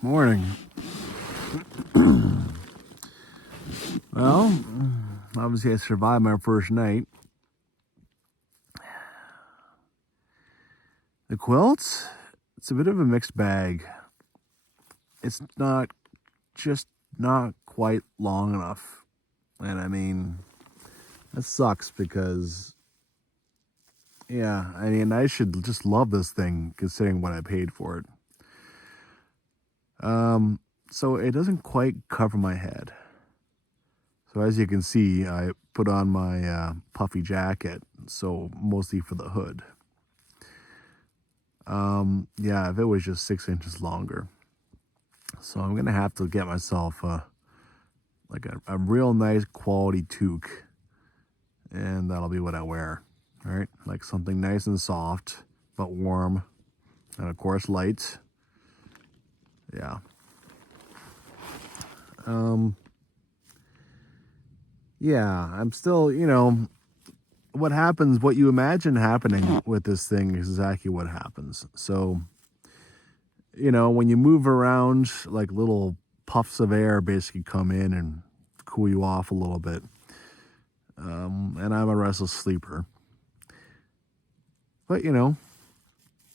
Morning. Well, obviously I survived my first night. The quilts, it's a bit of a mixed bag. It's not quite long enough. And I mean, that sucks because, I should just love this thing considering what I paid for it. So it doesn't quite cover my head. So as you can see, I put on my puffy jacket, so mostly for the hood. If it was just 6 inches longer. So I'm gonna have to get myself a real nice quality toque, and that'll be what I wear. All right, like something nice and soft but warm, and of course light. Yeah. I'm still, what you imagine happening with this thing is exactly what happens. So, when you move around, like little puffs of air basically come in and cool you off a little bit. And I'm a restless sleeper. But,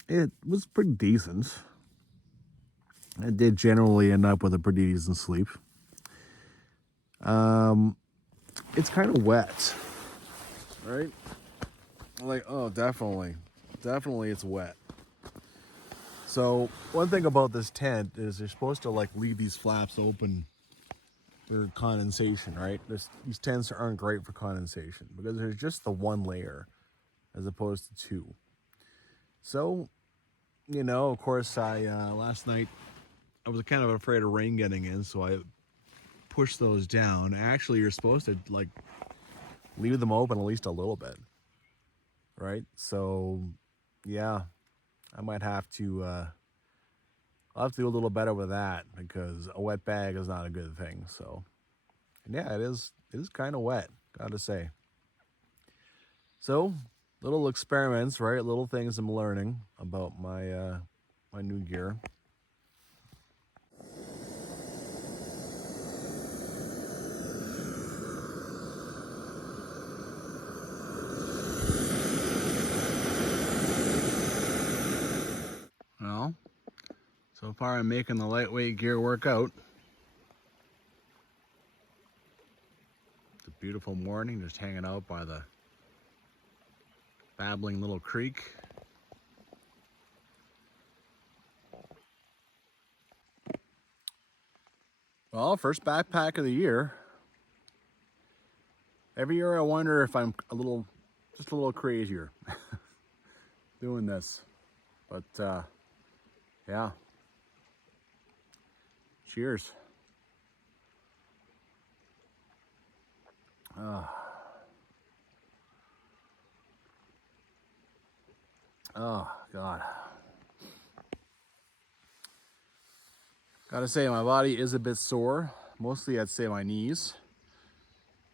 it was pretty decent. I did generally end up with a pretty decent sleep. It's kind of wet, right? Like, oh, definitely it's wet. So one thing about this tent is you're supposed to leave these flaps open for condensation, right? These tents aren't great for condensation because there's just the one layer as opposed to two. So, of course, last night I was kind of afraid of rain getting in, so I pushed those down. Actually, you're supposed to leave them open at least a little bit, right? So, yeah, I might have to. I'll have to do a little better with that because a wet bag is not a good thing. So, yeah, it is kind of wet, gotta say. So, little experiments, right? Little things I'm learning about my my new gear. Well, so far I'm making the lightweight gear work out. It's a beautiful morning, just hanging out by the babbling little creek. Well, first backpack of the year. Every year I wonder if I'm just a little crazier doing this. But yeah. Cheers. Oh, God. Gotta say, my body is a bit sore. Mostly, I'd say my knees.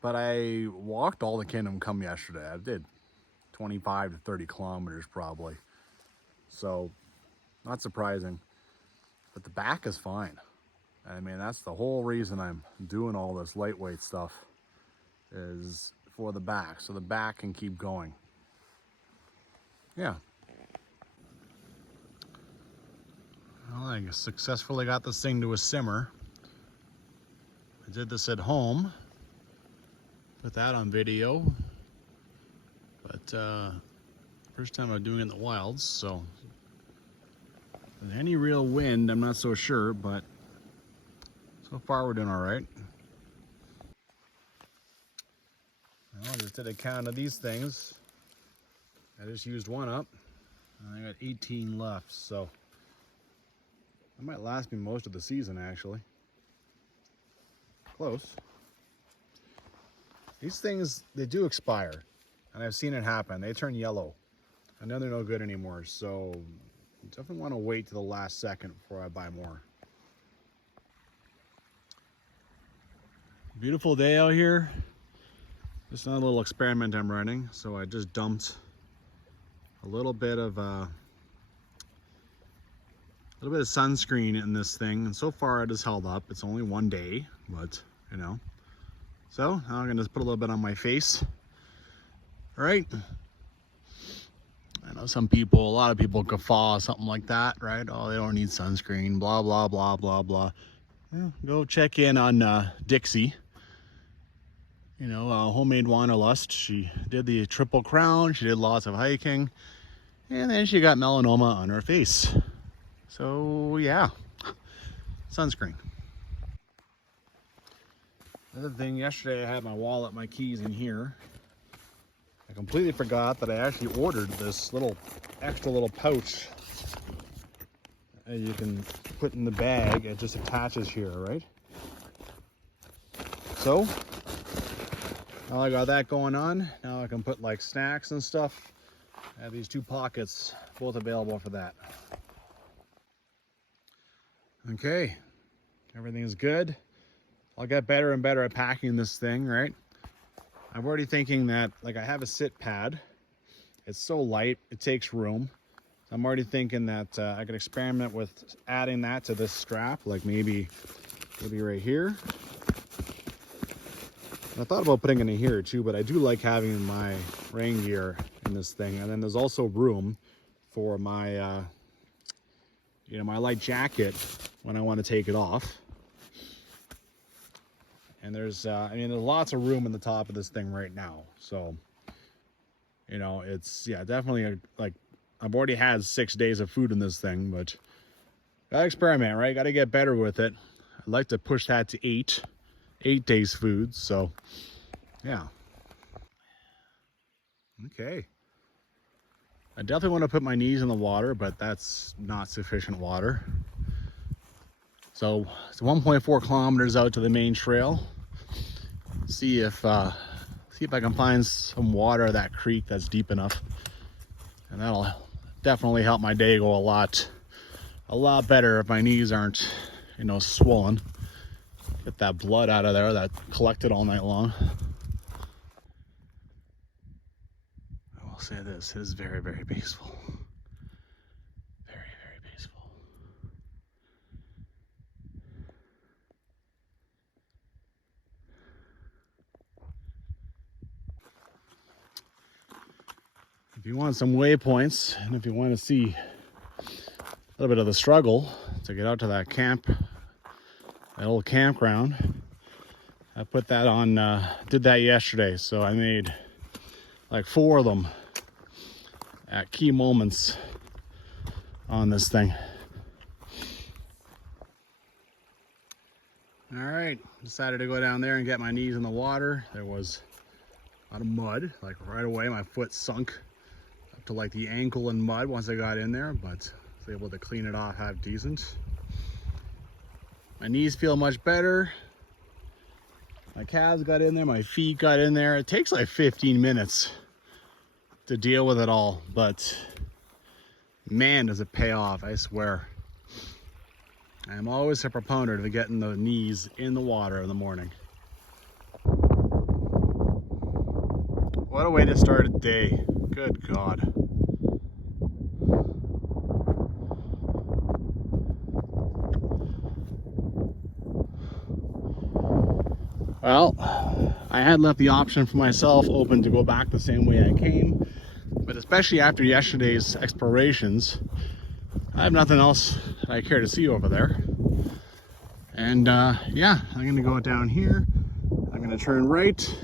But I walked all the Kingdom Come yesterday. I did 25 to 30 kilometers probably. So, not surprising. But the back is fine. I mean, that's the whole reason I'm doing all this lightweight stuff is for the back. So the back can keep going. Yeah. Well, I successfully got this thing to a simmer. I did this at home. Put that on video. But first time I'm doing it in the wilds, so with any real wind, I'm not so sure, but so far we're doing all right. Well, I just did a count of these things. I just used one up, and I got 18 left, so that might last me most of the season, actually. Close. These things, they do expire, and I've seen it happen. They turn yellow, and then they're no good anymore, so you definitely want to wait to the last second before I buy more. Beautiful day out here. Just another little experiment I'm running. So I just dumped a little bit of little bit of sunscreen in this thing, and so far it has held up. It's only one day, but you know. So now I'm gonna just put a little bit on my face. All right. I know a lot of people guffaw something like that, right? Oh, they don't need sunscreen, blah, blah, blah, blah, blah. Yeah, go check in on Dixie. You know, homemade wanderlust. She did the Triple Crown. She did lots of hiking. And then she got melanoma on her face. So, yeah, sunscreen. Another thing, yesterday I had my wallet, my keys in here. I completely forgot that I actually ordered this extra little pouch that you can put in the bag. It just attaches here, right? So, now I got that going on. Now I can put like snacks and stuff. I have these 2 pockets, both available for that. Okay, everything is good. I'll get better and better at packing this thing, right? I'm already thinking that, like, I have a sit pad. It's so light, it takes room. So I'm already thinking that I could experiment with adding that to this strap, like maybe right here. I thought about putting it in here too, but I do like having my rain gear in this thing. And then there's also room for my, my light jacket when I want to take it off. And there's lots of room in the top of this thing right now. So, it's, definitely I've already had 6 days of food in this thing, but gotta experiment, right? Gotta get better with it. I'd like to push that to 8 days food. So, yeah. Okay. I definitely want to put my knees in the water, but that's not sufficient water. So it's 1.4 kilometers out to the main trail. See if I can find some water at that creek that's deep enough, and that'll definitely help my day go a lot better if my knees aren't, swollen. Get that blood out of there that collected all night long. I will say this: it is very, very peaceful. Very, very peaceful. If you want some waypoints, and if you want to see a little bit of the struggle to get out to that old campground, I put that on, did that yesterday. So I made like 4 of them at key moments on this thing. All right, decided to go down there and get my knees in the water. There was a lot of mud, like right away my foot sunk up to like the ankle in mud once I got in there, but I was able to clean it off half decent. My knees feel much better. My calves got in there, my feet got in there. It takes like 15 minutes to deal with it all, but man, does it pay off, I swear. I'm always a proponent of getting the knees in the water in the morning. What a way to start a day. Good God. Well, I had left the option for myself open to go back the same way I came, but especially after yesterday's explorations, I have nothing else that I care to see over there. And yeah, I'm gonna go down here. I'm gonna turn right,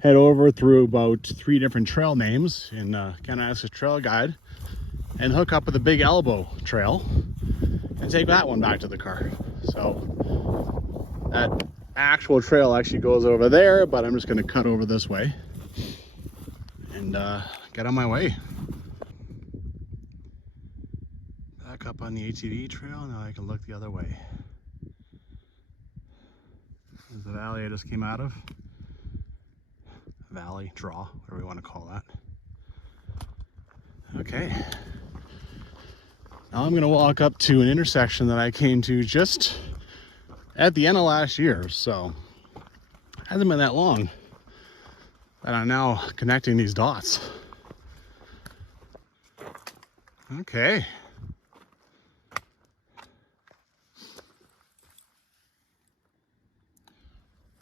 head over through about 3 different trail names in Kananaskis Trail Guide, and hook up with the Big Elbow Trail and take that one back to the car. So that actual trail actually goes over there, but I'm just going to cut over this way and get on my way. Back up on the ATV trail. Now I can look the other way. There's the valley I just came out of. Valley, draw, whatever you want to call that. Okay. Now I'm going to walk up to an intersection that I came to just at the end of last year, so it hasn't been that long that I'm now connecting these dots. Okay.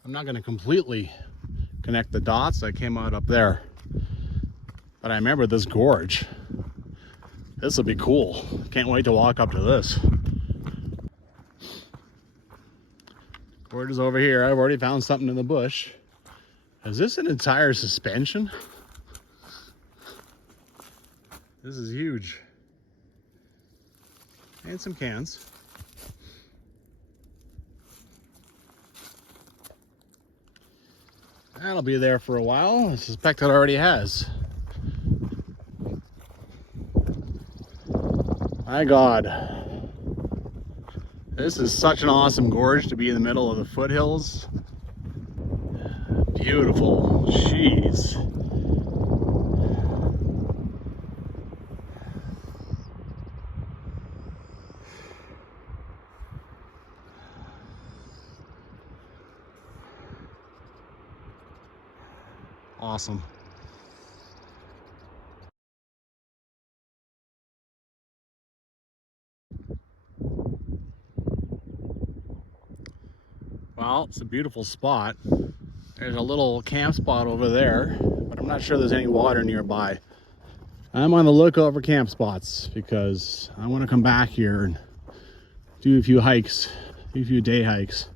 I'm not going to completely connect the dots. I came out up there, but I remember this gorge. This will be cool. Can't wait to walk up to this. Gorge is over here. I've already found something in the bush. Is this an entire suspension? This is huge. And some cans. That'll be there for a while. I suspect it already has. My God. This is such an awesome gorge to be in the middle of the foothills. Beautiful. Jeez. Awesome. Well, it's a beautiful spot. There's a little camp spot over there, but I'm not sure there's any water nearby. I'm on the lookout for camp spots because I want to come back here and do a few hikes, do a few day hikes.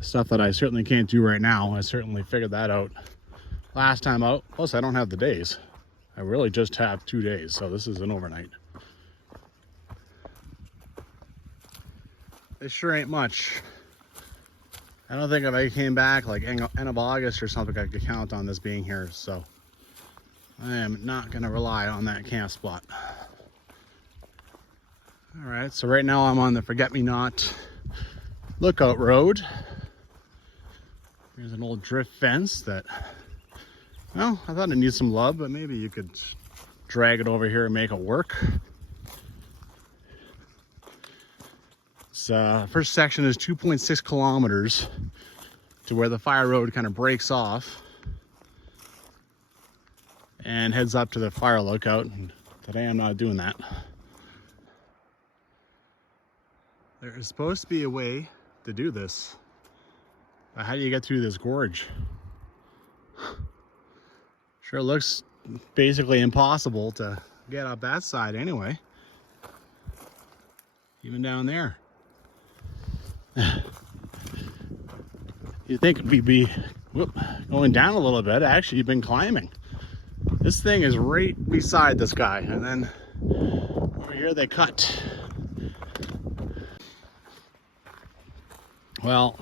Stuff that I certainly can't do right now. I certainly figured that out last time out. Plus, I don't have the days. I really just have 2 days, so this is an overnight. This sure ain't much. I don't think if I came back like end of August or something, I could count on this being here. So I am not going to rely on that camp spot. All right, so right now I'm on the Forget-Me-Not Lookout Road. There's an old drift fence that, well, I thought it needs some love, but maybe you could drag it over here and make it work. First section is 2.6 kilometers to where the fire road kind of breaks off and heads up to the fire lookout. And today I'm not doing that. There is supposed to be a way to do this. But how do you get through this gorge? Sure looks basically impossible to get up that side anyway. Even down there. You'd think we'd be going down a little bit. Actually, you've been climbing. This thing is right beside this guy, and then over here they cut. Well,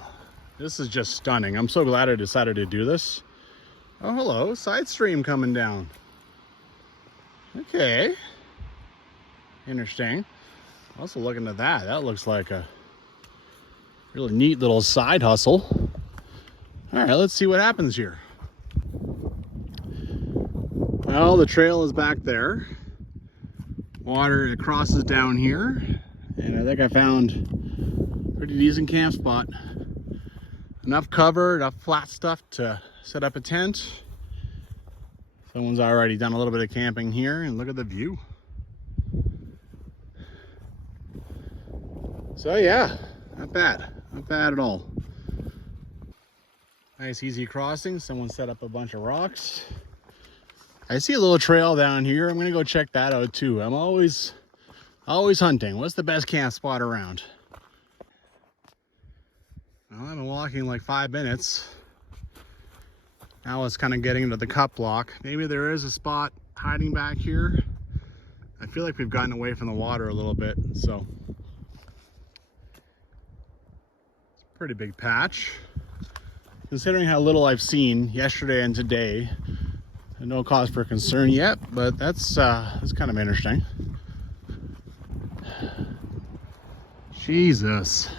this is just stunning. I'm so glad I decided to do this. Oh, hello, side stream coming down. Okay. Interesting. Also looking at that. That looks like a really neat little side hustle. All right, let's see what happens here. Well, the trail is back there. Water, it crosses down here. And I think I found a pretty decent camp spot. Enough cover, enough flat stuff to set up a tent. Someone's already done a little bit of camping here, and look at the view. So yeah, not bad at all. Nice easy crossing. Someone set up a bunch of rocks. I see a little trail down here. I'm gonna go check that out too. I'm always hunting. What's the best camp spot around? Well, I've been walking like 5 minutes. Now it's kind of getting into the cut block. Maybe there is a spot hiding back here. I feel like we've gotten away from the water a little bit, so it's a pretty big patch. Considering how little I've seen yesterday and today, no cause for concern yet, but that's kind of interesting. Jesus.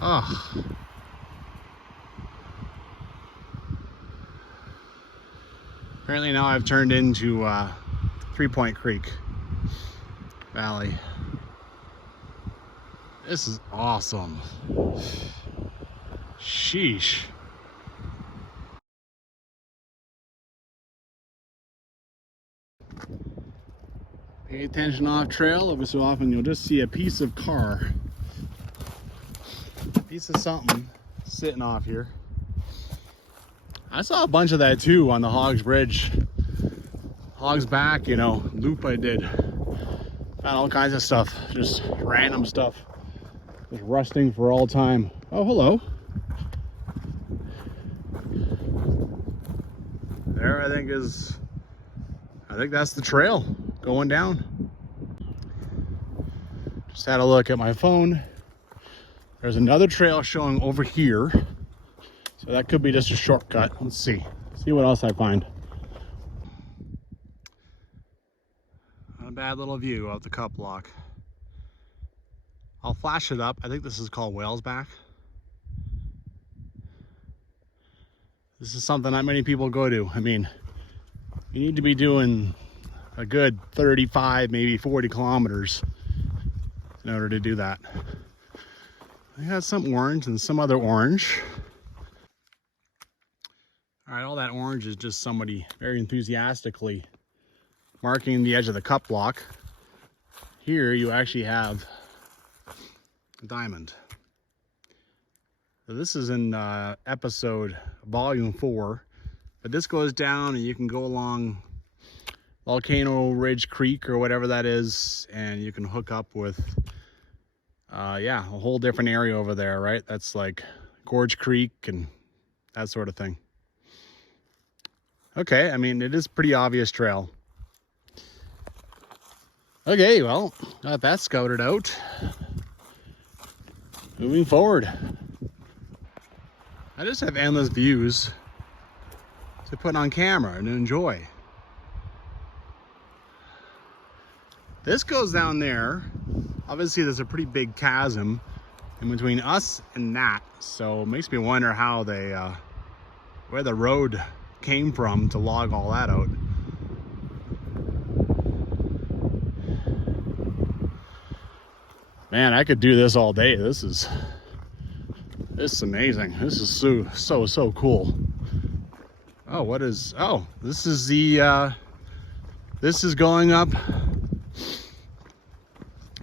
Oh. Apparently now I've turned into Threepoint Creek Valley. This is awesome. Sheesh. Pay attention off trail. Every so often you'll just see a piece of car. A piece of something sitting off here. I saw a bunch of that too on the Hogs Bridge, Hogs Back, you know, loop I did. Found all kinds of stuff, just random stuff, just rusting for all time. Oh, hello. There, I think that's the trail going down. Just had a look at my phone. There's another trail showing over here. So that could be just a shortcut. Let's see what else I find. Not a bad little view of the cup block. I'll flash it up. I think this is called Whales Back. This is something not many people go to. I mean, you need to be doing a good 35, maybe 40 kilometers in order to do that. I got some orange and some other orange. All right, all that orange is just somebody very enthusiastically marking the edge of the cup block. Here you actually have a diamond. So this is in episode volume 4, but this goes down and you can go along Volcano Ridge Creek or whatever that is, and you can hook up with yeah, a whole different area over there, right? That's like Gorge Creek and that sort of thing. Okay, I mean, it is a pretty obvious trail. Okay, well, got that scouted out. Moving forward. I just have endless views to put on camera and enjoy. This goes down there. Obviously, there's a pretty big chasm in between us and that, so it makes me wonder how they, where the road came from to log all that out. Man, I could do this all day. This is amazing. This is so cool. Oh, what is, oh, this is the, this is going up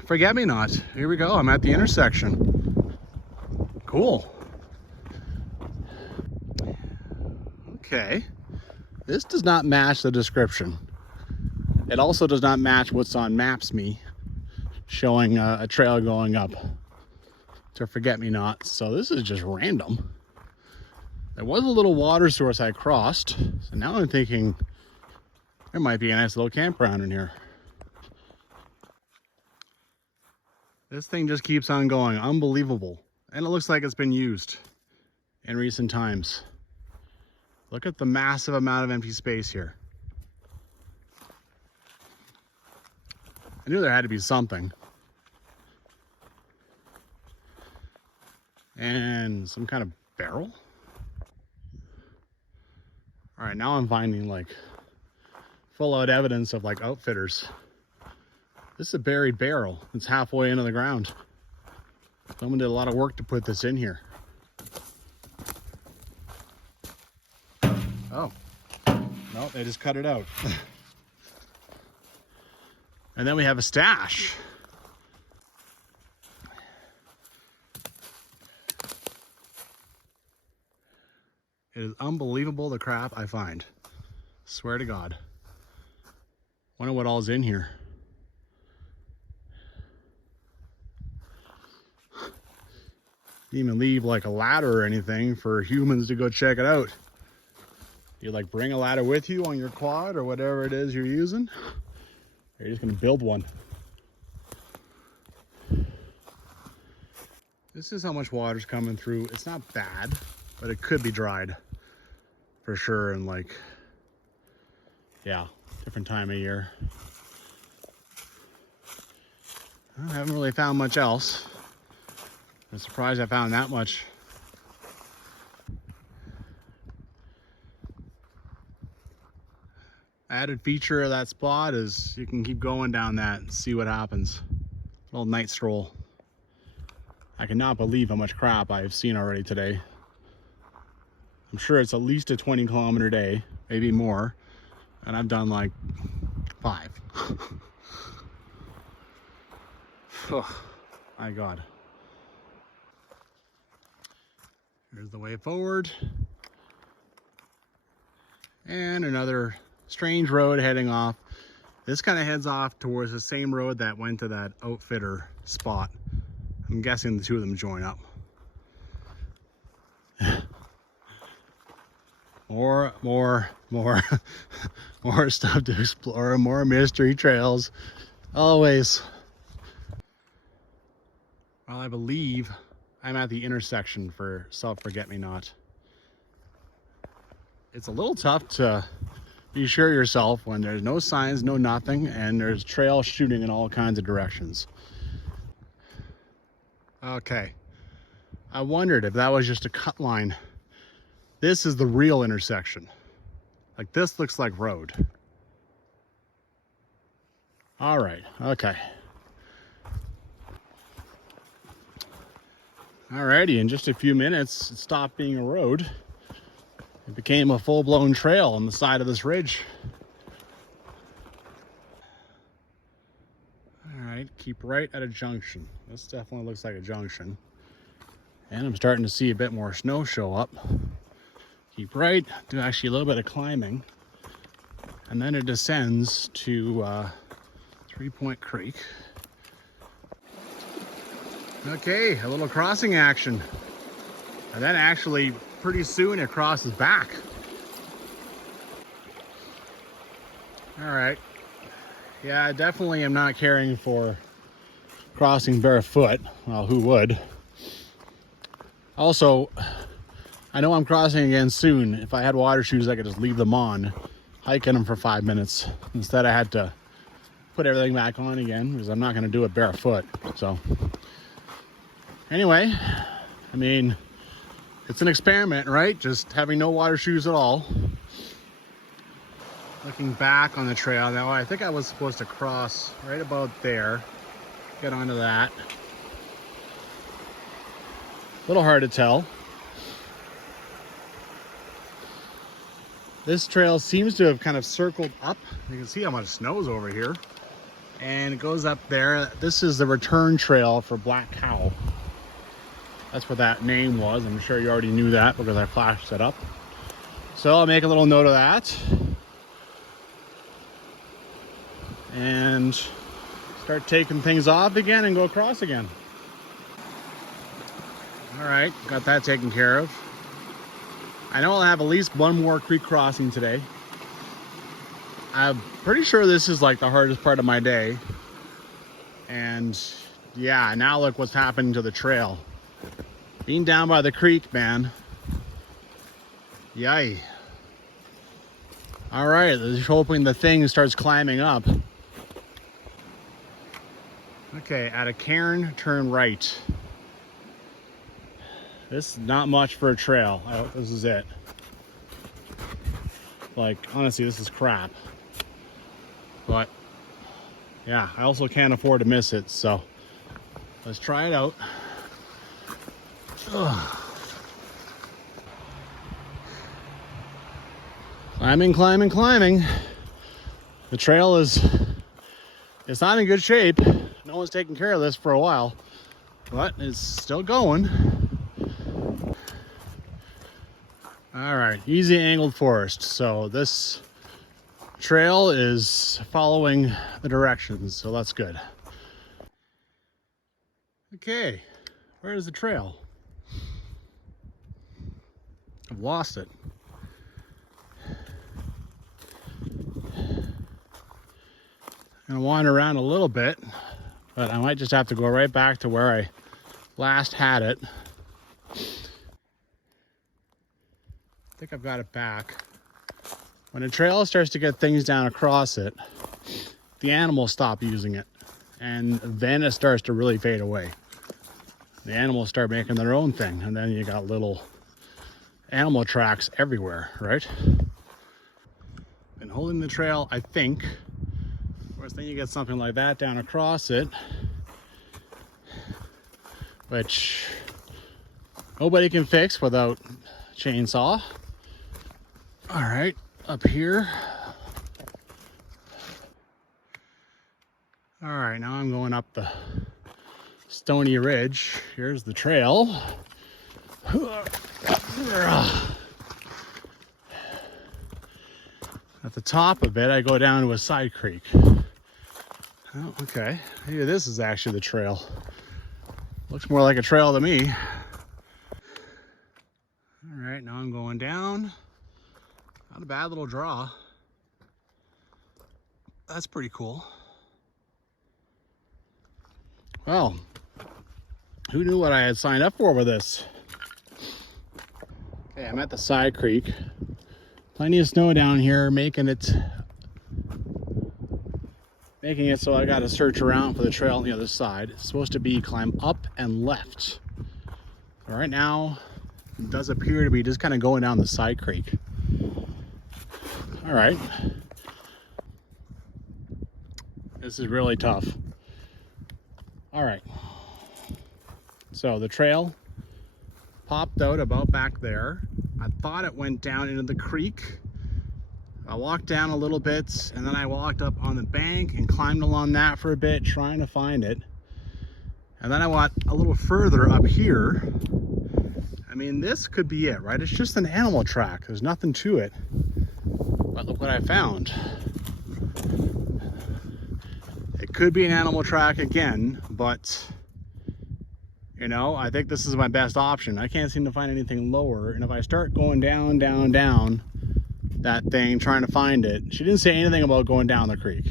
Forgetmenot. Here we go. I'm at the intersection. Cool. Okay. This does not match the description. It also does not match what's on Maps.me, showing a trail going up to Forgetmenot. So this is just random. There was a little water source I crossed. So now I'm thinking there might be a nice little campground in here. This thing just keeps on going. Unbelievable. And it looks like it's been used in recent times. Look at the massive amount of empty space here. I knew there had to be something. And some kind of barrel. All right, now I'm finding like full out evidence of like outfitters. This is a buried barrel. It's halfway into the ground. Someone did a lot of work to put this in here. Oh, no, they just cut it out. And then we have a stash. It is unbelievable the crap I find. Swear to God. Wonder what all's in here. Didn't even leave like a ladder or anything for humans to go check it out. You like bring a ladder with you on your quad or whatever it is you're using. Or you're just gonna build one. This is how much water's coming through. It's not bad, but it could be dried for sure. And like, yeah, different time of year. I haven't really found much else. I'm surprised I found that much. Added feature of that spot is you can keep going down that and see what happens. Little night stroll. I cannot believe how much crap I've seen already today. I'm sure it's at least a 20-kilometer day, maybe more, and I've done like 5. Oh my God. Here's the way forward. And another strange road heading off. This kind of heads off towards the same road that went to that outfitter spot. I'm guessing the two of them join up. more stuff to explore, more mystery trails, always. Well, I believe I'm at the intersection for South Forgetmenot. It's a little tough to be sure yourself when there's no signs, no nothing, and there's trail shooting in all kinds of directions. Okay, I wondered if that was just a cut line. This is the real intersection. Like, this looks like road. All right, okay. Alrighty, in just a few minutes, it stopped being a road. It became a full-blown trail on the side of this ridge. All right, keep right at a junction. This definitely looks like a junction. And I'm starting to see a bit more snow show up. Keep right, do actually a little bit of climbing. And then it descends to Threepoint Creek. Okay, a little crossing action. And then actually, pretty soon it crosses back. All right. Yeah, I definitely am not caring for crossing barefoot. Well, who would? Also, I know I'm crossing again soon. If I had water shoes, I could just leave them on, hike in them for 5 minutes. Instead, I had to put everything back on again because I'm not going to do it barefoot. So, anyway, I mean, it's an experiment, right? Just having no water shoes at all. Looking back on the trail now, I think I was supposed to cross right about there, get onto that. A little hard to tell. This trail seems to have kind of circled up. You can see how much snow's over here. And it goes up there. This is the return trail for Black Cow. That's what that name was. I'm sure you already knew that because I flashed it up. So I'll make a little note of that. And start taking things off again and go across again. All right, got that taken care of. I know I'll have at least one more creek crossing today. I'm pretty sure this is like the hardest part of my day. And yeah, now look what's happening to the trail. Being down by the creek, man. Yay. All right, just hoping the thing starts climbing up. Okay, at a cairn, turn right. This is not much for a trail. This is it. Like, honestly, this is crap. But, yeah, I also can't afford to miss it, so let's try it out. Ugh. Climbing, climbing, climbing. The trail is, it's not in good shape. No one's taken care of this for a while, but it's still going. All right, easy angled forest. So this trail is following the directions, so that's good. Okay, where is the trail? I've lost it. I'm gonna wander around a little bit, but I might just have to go right back to where I last had it. I think I've got it back. When a trail starts to get things down across it, the animals stop using it, and then it starts to really fade away. The animals start making their own thing, and then you got little animal tracks everywhere, right? Been holding the trail, I think. Of course, then you get something like that down across it, which nobody can fix without chainsaw. All right, up here. All right, now I'm going up the stony ridge. Here's the trail. At the top of it, I go down to a side creek. Oh, okay. Maybe this is actually the trail. Looks more like a trail to me. All right, now I'm going down. Not a bad little draw. That's pretty cool. Well, who knew what I had signed up for with this? Okay, I'm at the side creek. Plenty of snow down here, making it so I got to search around for the trail on the other side. It's supposed to be climb up and left. So right now, it does appear to be just kind of going down the side creek. All right. This is really tough. All right. So the trail popped out about back there. I thought it went down into the creek. I walked down a little bit and then I walked up on the bank and climbed along that for a bit trying to find it. And then I went a little further up here. I mean, this could be it, right? It's just an animal track. There's nothing to it. But look what I found. It could be an animal track again, but you know, I think this is my best option. I can't seem to find anything lower. And if I start going down, down, down that thing, trying to find it, she didn't say anything about going down the creek.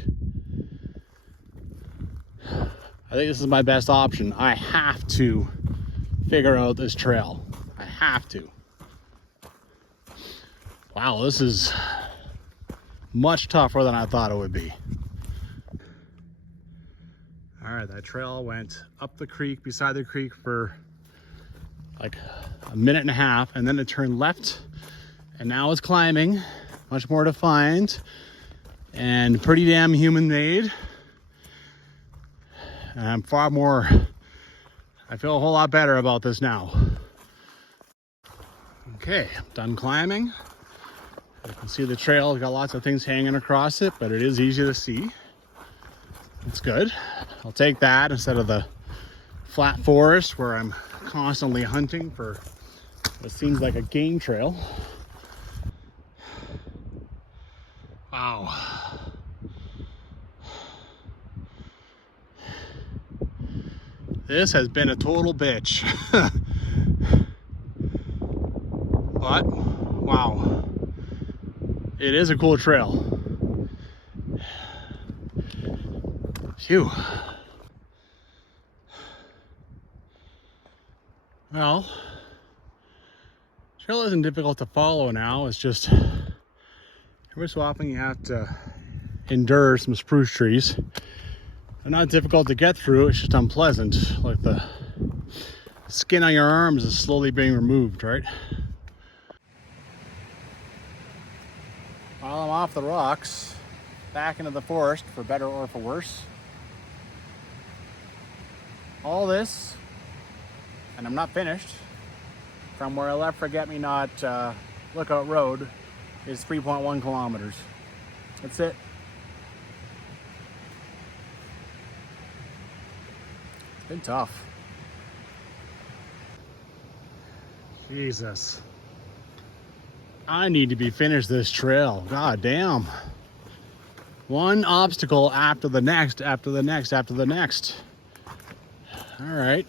I think this is my best option. I have to figure out this trail. I have to. Wow, this is much tougher than I thought it would be. All right, that trail went up the creek, beside the creek for like a minute and a half, and then it turned left, and now it's climbing. Much more to find, and pretty damn human-made. And I'm far more, I feel a whole lot better about this now. Okay, I'm done climbing. You can see the trail, it's got lots of things hanging across it, but it is easy to see. It's good. I'll take that instead of the flat forest where I'm constantly hunting for what seems like a game trail. Wow. This has been a total bitch. But, wow. It is a cool trail. Phew. Well, trail isn't difficult to follow now. It's just every so often you have to endure some spruce trees. They're not difficult to get through, it's just unpleasant. Like the skin on your arms is slowly being removed, right? While I'm off the rocks, back into the forest, for better or for worse. All this, and I'm not finished, from where I left Forget-Me-Not Lookout Road is 3.1 kilometers. That's it. It's been tough. Jesus. I need to be finished this trail. God damn. One obstacle after the next, after the next, after the next. All right.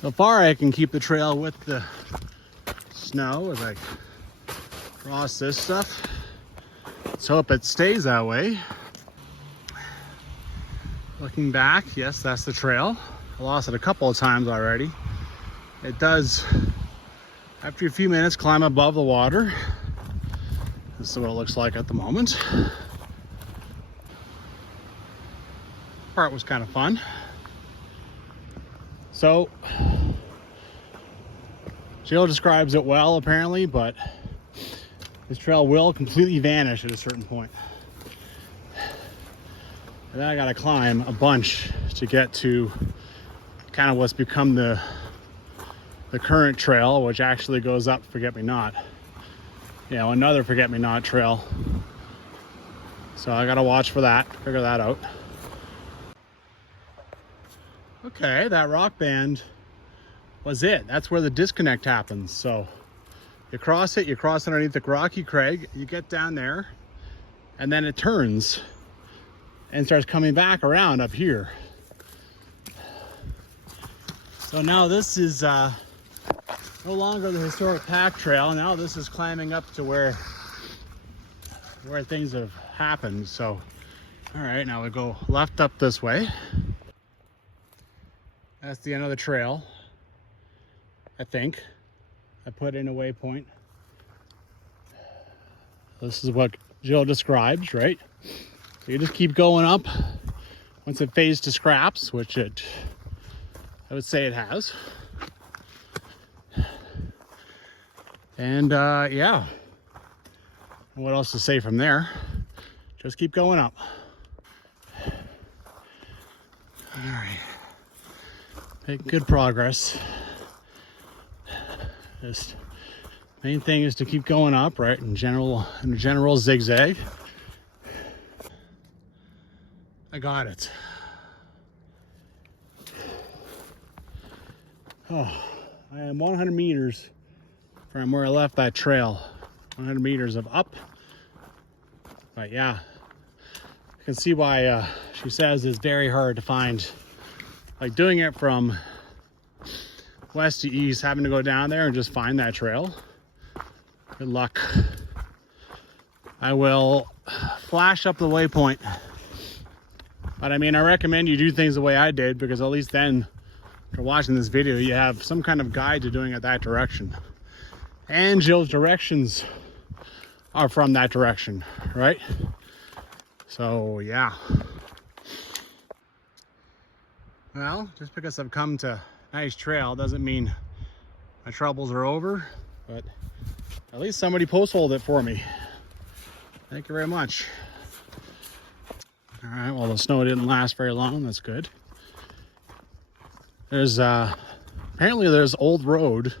So far I can keep the trail with the snow as I cross this stuff. Let's hope it stays that way. Looking back, yes, that's the trail. I lost it a couple of times already. It does, after a few minutes, climb above the water. This is what it looks like at the moment. Part was kind of fun. So, Jill describes it well apparently, but this trail will completely vanish at a certain point. And then I gotta climb a bunch to get to kind of what's become the current trail, which actually goes up Forget-Me-Not. You know, another Forget-Me-Not trail. So I gotta watch for that, figure that out. Okay, that rock band was it. That's where the disconnect happens. So you cross it, you cross underneath the rocky crag, you get down there, and then it turns and starts coming back around up here. So now this is no longer the historic pack trail. Now this is climbing up to where things have happened. So, all right, now we go left up this way. That's the end of the trail, I think. I put in a waypoint. This is what Jill describes, right? So you just keep going up. Once it fades to scraps, which I would say it has. And yeah, what else to say from there? Just keep going up. All right, make good progress. Just main thing is to keep going up, right? In a general zigzag. I got it. Oh, I am 100 meters from where I left that trail. 100 meters of up. But yeah, you can see why she says it's very hard to find. Like doing it from west to east, having to go down there and just find that trail. Good luck. I will flash up the waypoint. But I mean, I recommend you do things the way I did, because at least then, after watching this video, you have some kind of guide to doing it that direction. And Jill's directions are from that direction, right? So yeah. Well, just because I've come to a nice trail doesn't mean my troubles are over, but at least somebody post-holed it for me. Thank you very much. All right, well, the snow didn't last very long. That's good. There's apparently there's Old Road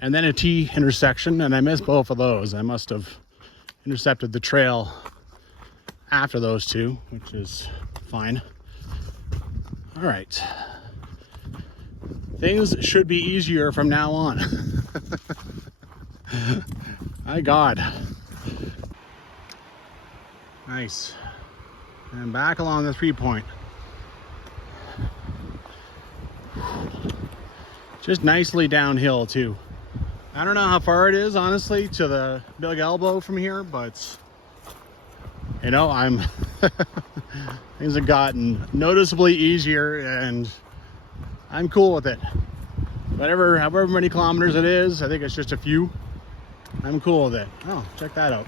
and then a T intersection, and I missed both of those. I must have intercepted the trail after those two, which is fine. All right. Things should be easier from now on. My God. Nice. And back along the 3-point. Just nicely downhill too. I don't know how far it is, honestly, to the Big Elbow from here, but you know, things have gotten noticeably easier, and I'm cool with it. However many kilometers it is, I think it's just a few. I'm cool with it. Oh, check that out.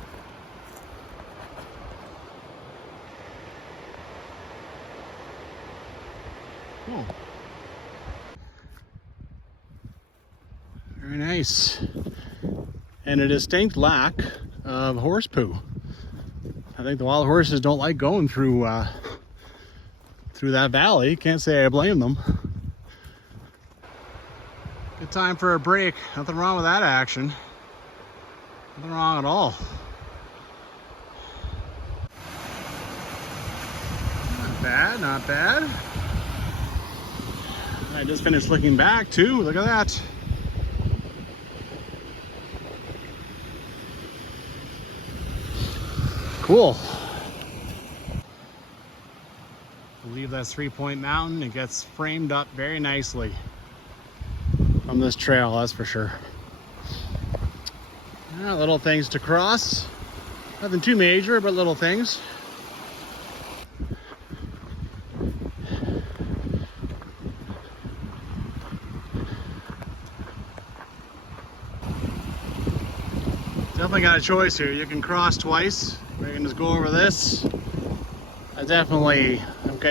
Oh. Very nice. And a distinct lack of horse poo. I think the wild horses don't like going through that valley. Can't say I blame them. Good time for a break. Nothing wrong with that action. Nothing wrong at all. Not bad, not bad. I just finished looking back too. Look at that. Cool. I believe that's Threepoint Mountain. It gets framed up very nicely from this trail, that's for sure. Little things to cross. Nothing too major, but little things. Definitely got a choice here. You can cross twice, or you can just go over this. I definitely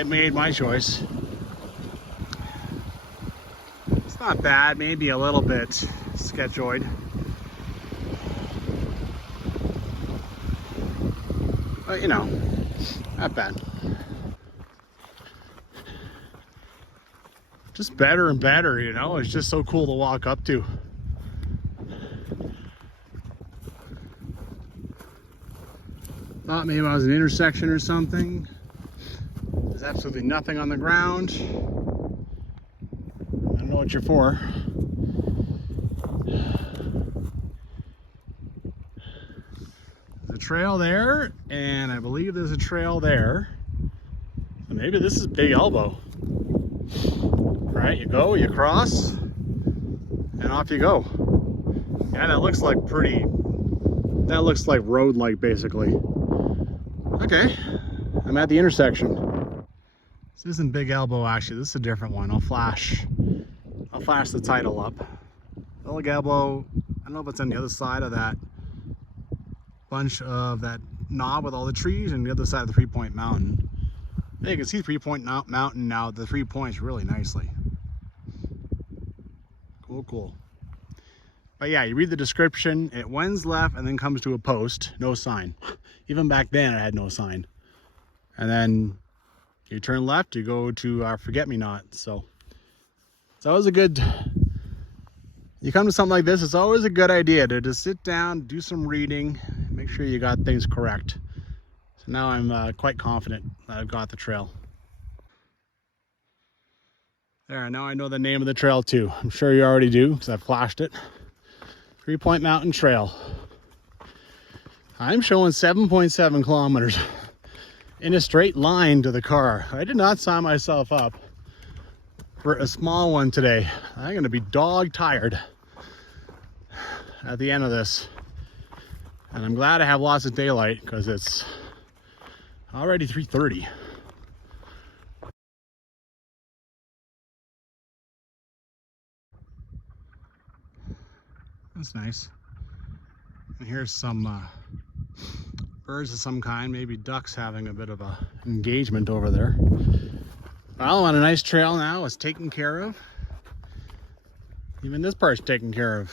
made my choice. It's not bad, maybe a little bit sketchoid. But you know, not bad. Just better and better, you know? It's just so cool to walk up to. Thought maybe I was an intersection or something. There's absolutely nothing on the ground. I don't know what you're for. There's a trail there, and I believe there's a trail there. So maybe this is Big Elbow. Right, you go, you cross, and off you go. Yeah, that looks like road-like basically. Okay, I'm at the intersection. This isn't Big Elbow actually, this is a different one. I'll flash the title up. Big Elbow, I don't know if it's on the other side of that bunch of that knob with all the trees and the other side of the Threepoint Mountain. Yeah, you can see Threepoint Mountain now, the 3 points really nicely. Cool. But yeah, you read the description, it winds left and then comes to a post, no sign. Even back then it had no sign. And then you turn left, you go to Forgetmenot. So it's always you come to something like this, it's always a good idea to just sit down, do some reading, make sure you got things correct. So now I'm quite confident that I've got the trail. There, now I know the name of the trail too. I'm sure you already do because I've flashed it. Threepoint Mountain Trail. I'm showing 7.7 kilometers in a straight line to the car. I did not sign myself up for a small one today. I'm gonna be dog tired at the end of this. And I'm glad I have lots of daylight because it's already 3:30. That's nice. And here's some birds of some kind, maybe ducks having a bit of a engagement over there. Well, I'm on a nice trail now. It's taken care of. Even this part's taken care of.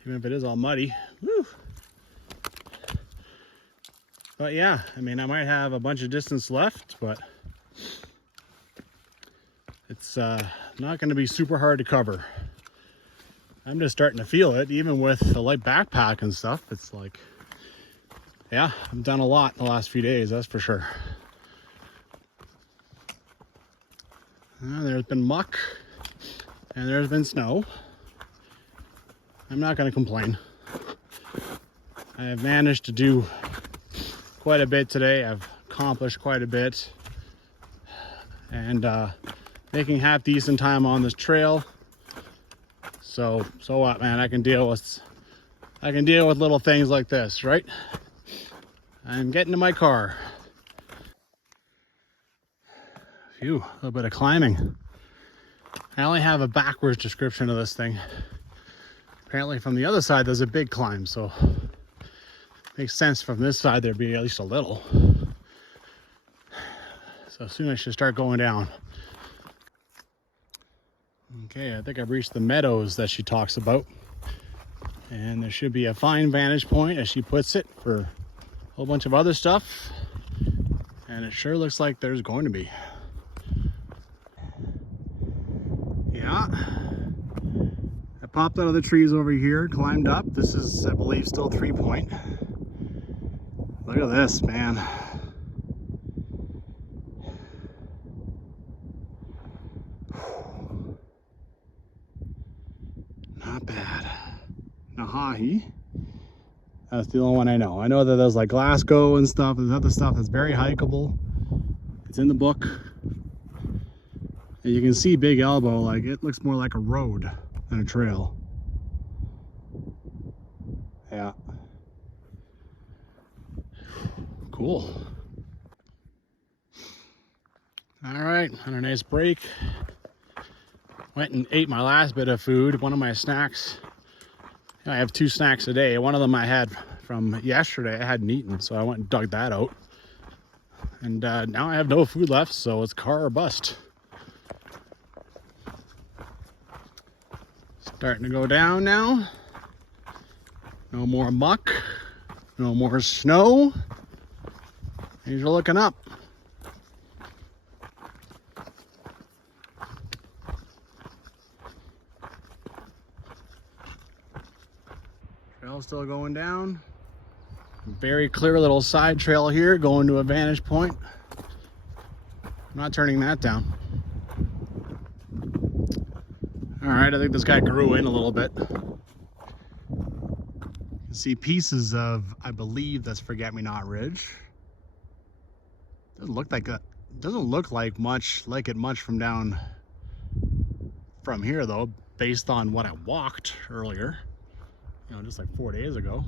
Even if it is all muddy. Woo! But yeah, I mean, I might have a bunch of distance left, but it's not going to be super hard to cover. I'm just starting to feel it, even with the light backpack and stuff. It's like, yeah, I've done a lot in the last few days, that's for sure. There's been muck and there's been snow. I'm not going to complain. I have managed to do quite a bit today. I've accomplished quite a bit, and making half decent time on this trail. So what, man? I can deal with little things like this, right? I'm getting to my car. Phew, a little bit of climbing. I only have a backwards description of this thing. Apparently from the other side there's a big climb, so makes sense from this side there'd be at least a little. So soon I should start going down. Okay, I think I've reached the meadows that she talks about. And there should be a fine vantage point, as she puts it, for a whole bunch of other stuff. And it sure looks like there's going to be. Yeah. I popped out of the trees over here, climbed up. This is, I believe, still Threepoint. Look at this, man. Not bad. Nahahi. That's the only one I know. I know that there's like Glasgow and stuff. There's other stuff that's very hikeable. It's in the book. And you can see Big Elbow, like it looks more like a road than a trail. Yeah. Cool. All right, on a nice break. Went and ate my last bit of food, one of my snacks. I have 2 snacks a day. One of them I had from yesterday. I hadn't eaten, so I went and dug that out. And now I have no food left, so it's car or bust. Starting to go down now. No more muck. No more snow. Things are looking up. Trail still going down. Very clear little side trail here going to a vantage point. I'm not turning that down. All right, I think this guy grew in a little bit. can see pieces of, I believe that's Forget-Me-Not Ridge. Doesn't look like much from down from here though, based on what I walked earlier, you know, just like 4 days ago.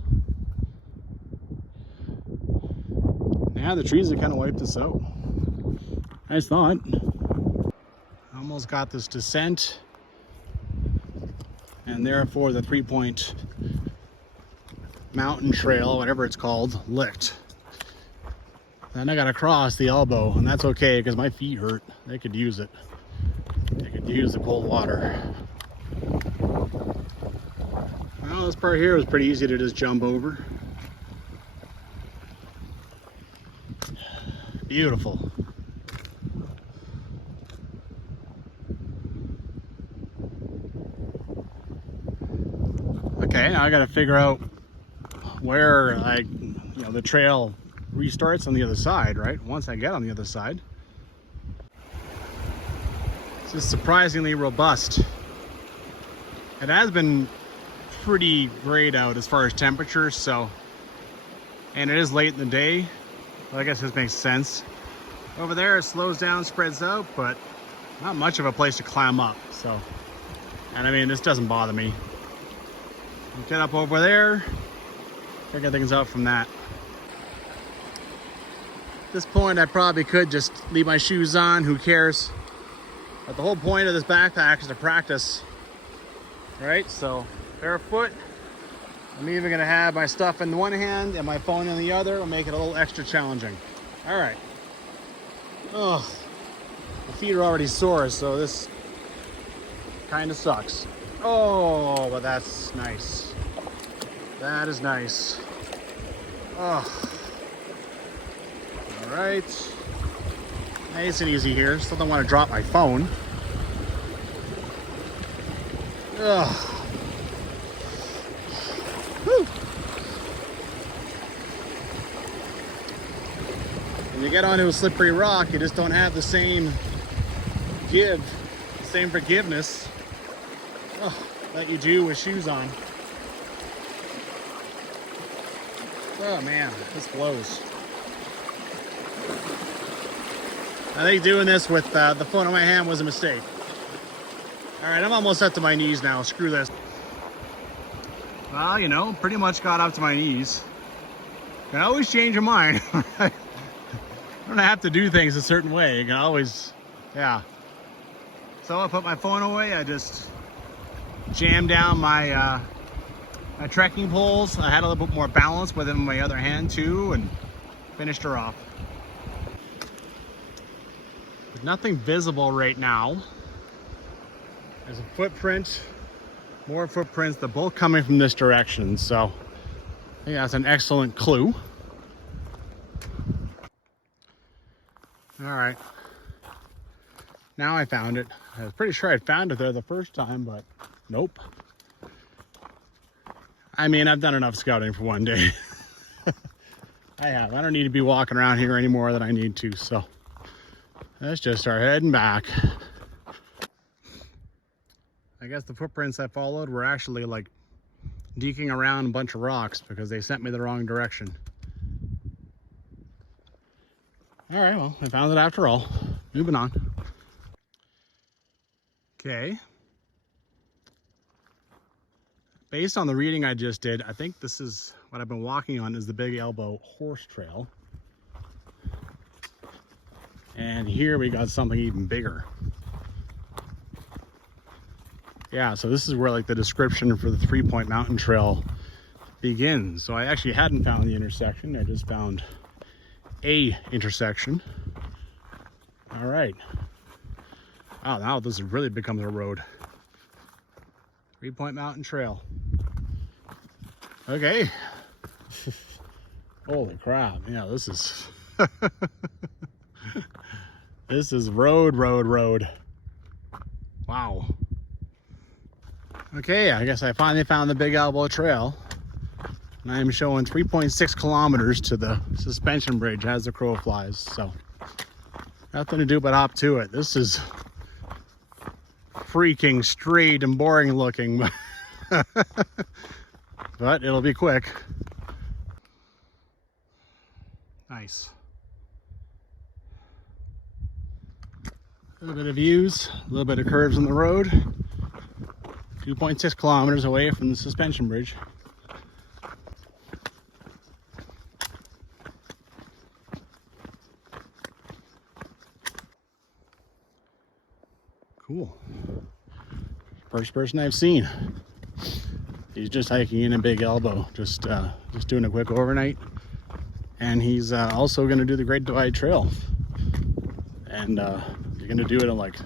Yeah, the trees have kind of wiped us out. Nice thought. Almost got this descent, and therefore the Threepoint Mountain Trail, whatever it's called, licked. Then I gotta cross the elbow, and that's okay because my feet hurt. They could use it. They could use the cold water. Well, this part here was pretty easy to just jump over. Beautiful. Okay, now I gotta figure out where the trail restarts on the other side, right? Once I get on the other side. It's just surprisingly robust. It has been pretty great out as far as temperatures, so, and it is late in the day, but I guess this makes sense. Over there it slows down, spreads out, but not much of a place to climb up, so, and I mean, this doesn't bother me. Get up over there, figure things out from that. At this point, I probably could just leave my shoes on, who cares? But the whole point of this backpack is to practice, right? So, barefoot. I'm even gonna have my stuff in one hand and my phone in the other. Will make it a little extra challenging. All right. Ugh, my feet are already sore, so this kind of sucks. Oh, but that's nice. That is nice. Oh. All right. Nice and easy here. Still don't want to drop my phone. Ugh. Whew. When you get onto a slippery rock, you just don't have the same forgiveness that you do with shoes on. Oh man, this blows. I think doing this with the phone in my hand was a mistake. All right, I'm almost up to my knees now. Screw this. Well, you know, pretty much got up to my knees. You can always change your mind. I don't have to do things a certain way. You can always, yeah. So I put my phone away. I just jammed down my my trekking poles. I had a little bit more balance with them in my other hand too, and finished her off. There's nothing visible right now. There's a footprint, more footprints. They're both coming from this direction, so I think that's an excellent clue. All right, now I found it. I was pretty sure I found it there the first time, but nope. I mean, I've done enough scouting for one day. I have. I don't need to be walking around here any more than I need to, so let's just start heading back. I guess the footprints I followed were actually like deking around a bunch of rocks because they sent me the wrong direction. All right, well, I found it after all. Moving on. Okay. Based on the reading I just did, I think this is what I've been walking on is the Big Elbow Horse Trail. And here we got something even bigger. Yeah, so this is where like the description for the Threepoint Mountain Trail begins. So I actually hadn't found the intersection. I just found a intersection. All right. Wow, now this really becomes a road. Threepoint Mountain Trail. Okay. Holy crap. Yeah, this is this is road. Wow. Okay, I guess I finally found the Big Elbow Trail. And I'm showing 3.6 kilometers to the suspension bridge as the crow flies. So nothing to do but hop to it. This is freaking straight and boring looking. but it'll be quick. Nice. A little bit of views, a little bit of curves on the road. 2.6 kilometers away from the suspension bridge. Cool. First person I've seen. He's just hiking in a Big Elbow, just doing a quick overnight. And he's also going to do the Great Divide Trail. And you're going to do it in like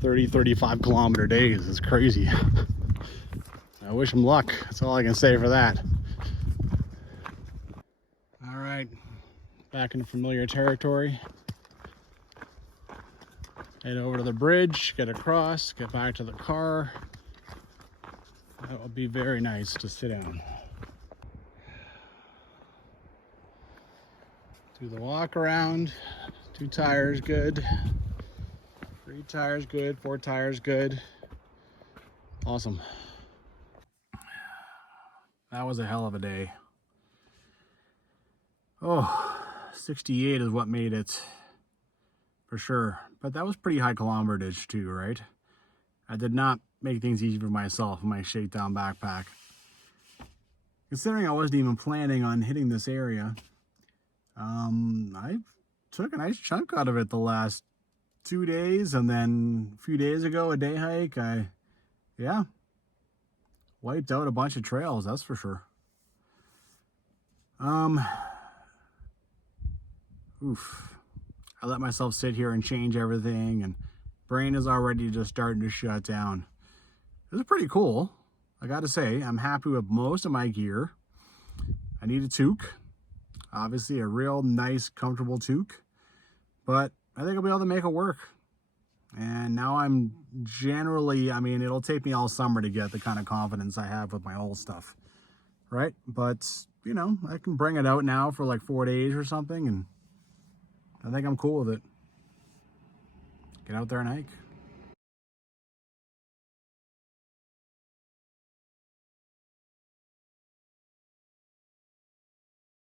35 kilometer days. It's crazy. I wish him luck. That's all I can say for that. All right, back in familiar territory. Head over to the bridge, get across, get back to the car. That would be very nice to sit down. Do the walk around. 2 tires good. 3 tires good. 4 tires good. Awesome. That was a hell of a day. Oh, 68 is what made it for sure. But that was pretty high kilometerage too, right? I did not make things easy for myself in my shakedown backpack. Considering I wasn't even planning on hitting this area, I took a nice chunk out of it the last 2 days, and then a few days ago, a day hike, yeah, wiped out a bunch of trails, that's for sure. I let myself sit here and change everything, and brain is already just starting to shut down. This is pretty cool. I gotta say, I'm happy with most of my gear. I need a toque. Obviously a real nice, comfortable toque. But I think I'll be able to make it work. And now I'm generally, I mean, it'll take me all summer to get the kind of confidence I have with my old stuff. Right? But, you know, I can bring it out now for like 4 days or something, and I think I'm cool with it. Get out there and hike.